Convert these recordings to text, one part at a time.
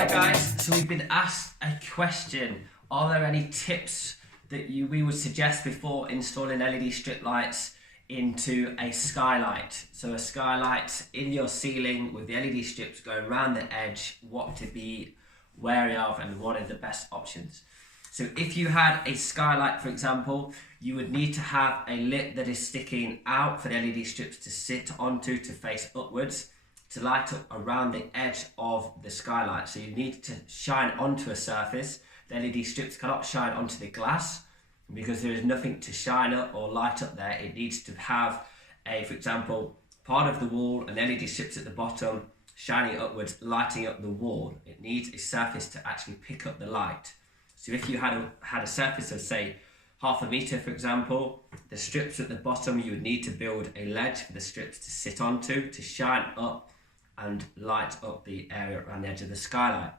Hi guys, so we've been asked a question. Are there any tips that we would suggest before installing LED strip lights into a skylight? So a skylight in your ceiling with the LED strips going around the edge, what to be wary of and what are the best options. So if you had a skylight, for example, you would need to have a lip that is sticking out for the LED strips to sit onto, to face upwards, to light up around the edge of the skylight. So you need to shine onto a surface. The LED strips cannot shine onto the glass because there is nothing to shine up or light up there. It needs to have for example, part of the wall and LED strips at the bottom shining upwards, lighting up the wall. It needs a surface to actually pick up the light. So if you had a surface of, say, 1/2 meter, for example, the strips at the bottom, you would need to build a ledge for the strips to sit onto, to shine up and light up the area around the edge of the skylight.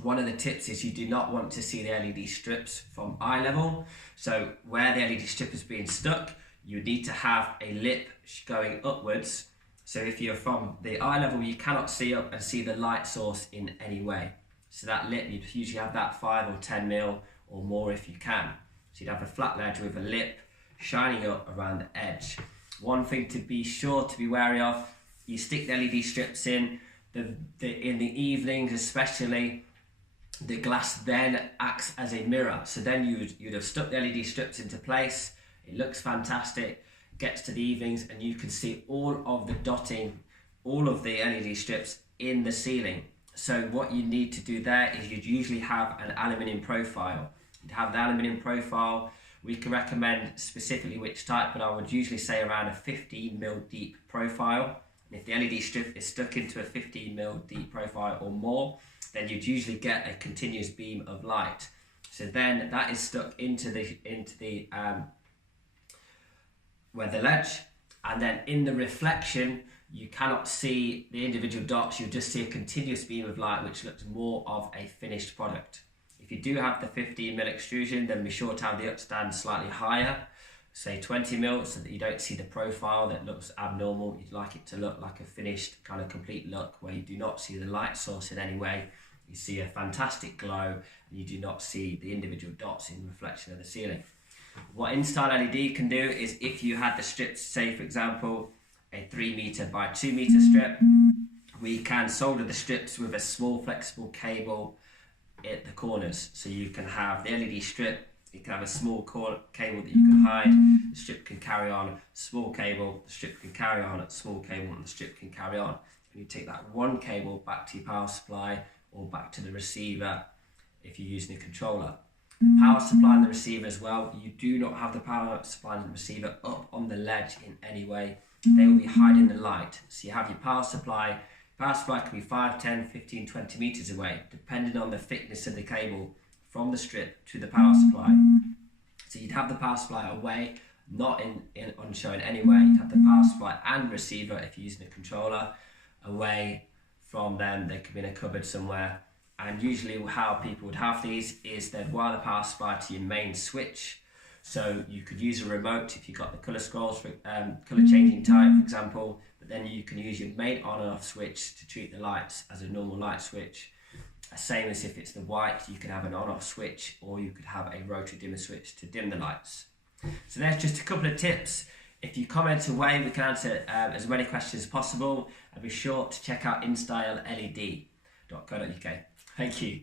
One of the tips is you do not want to see the LED strips from eye level. So where the LED strip is being stuck, you need to have a lip going upwards. So if you're from the eye level, you cannot see up and see the light source in any way. So that lip, you'd usually have that 5 or 10 mil or more if you can. So you'd have a flat ledge with a lip shining up around the edge. One thing to be sure to be wary of, you stick the LED strips in the evenings especially, the glass then acts as a mirror. So then you'd have stuck the LED strips into place, it looks fantastic, gets to the evenings and you can see all of the dotting, all of the LED strips in the ceiling. So what you need to do there is you'd usually have an aluminium profile. You'd have the aluminium profile. We can recommend specifically which type, but I would usually say around a 15 mil deep profile. And if the LED strip is stuck into a 15 mil deep profile or more, then you'd usually get a continuous beam of light. So then that is stuck into the where the ledge, and then in the reflection, you cannot see the individual dots, you just see a continuous beam of light which looks more of a finished product. If you do have the 15 mil extrusion, then be sure to have the upstand slightly higher, say 20 mil, so that you don't see the profile that looks abnormal. You'd like it to look like a finished kind of complete look where you do not see the light source in any way. You see a fantastic glow and you do not see the individual dots in reflection of the ceiling. What InStyle LED can do is if you had the strips, say for example, a 3 meter by 2 meter strip, we can solder the strips with a small flexible cable at the corners. So you can have the LED strip, you can have a small cable that you can hide, the strip can carry on, small cable, the strip can carry on, small cable and the strip can carry on. And you take that one cable back to your power supply or back to the receiver if you're using a controller. The power supply and the receiver as well, you do not have the power supply and the receiver up on the ledge in any way. They will be hiding the light. So you have your power supply. Power supply can be 5, 10, 15, 20 meters away, depending on the thickness of the cable from the strip to the power supply. So you'd have the power supply away, not on show in any way. You'd have the power supply and receiver, if you're using a controller, away from them. They could be in a cupboard somewhere. And usually how people would have these is they'd wire the power supply to your main switch. So you could use a remote if you've got the colour scrolls for colour changing type, for example, but then you can use your main on and off switch to treat the lights as a normal light switch. Same as if it's the white, you can have an on-off switch, or you could have a rotary dimmer switch to dim the lights. So there's just a couple of tips. If you comment away, we can answer as many questions as possible, and be sure to check out InStyle LED.co.uk. Thank you.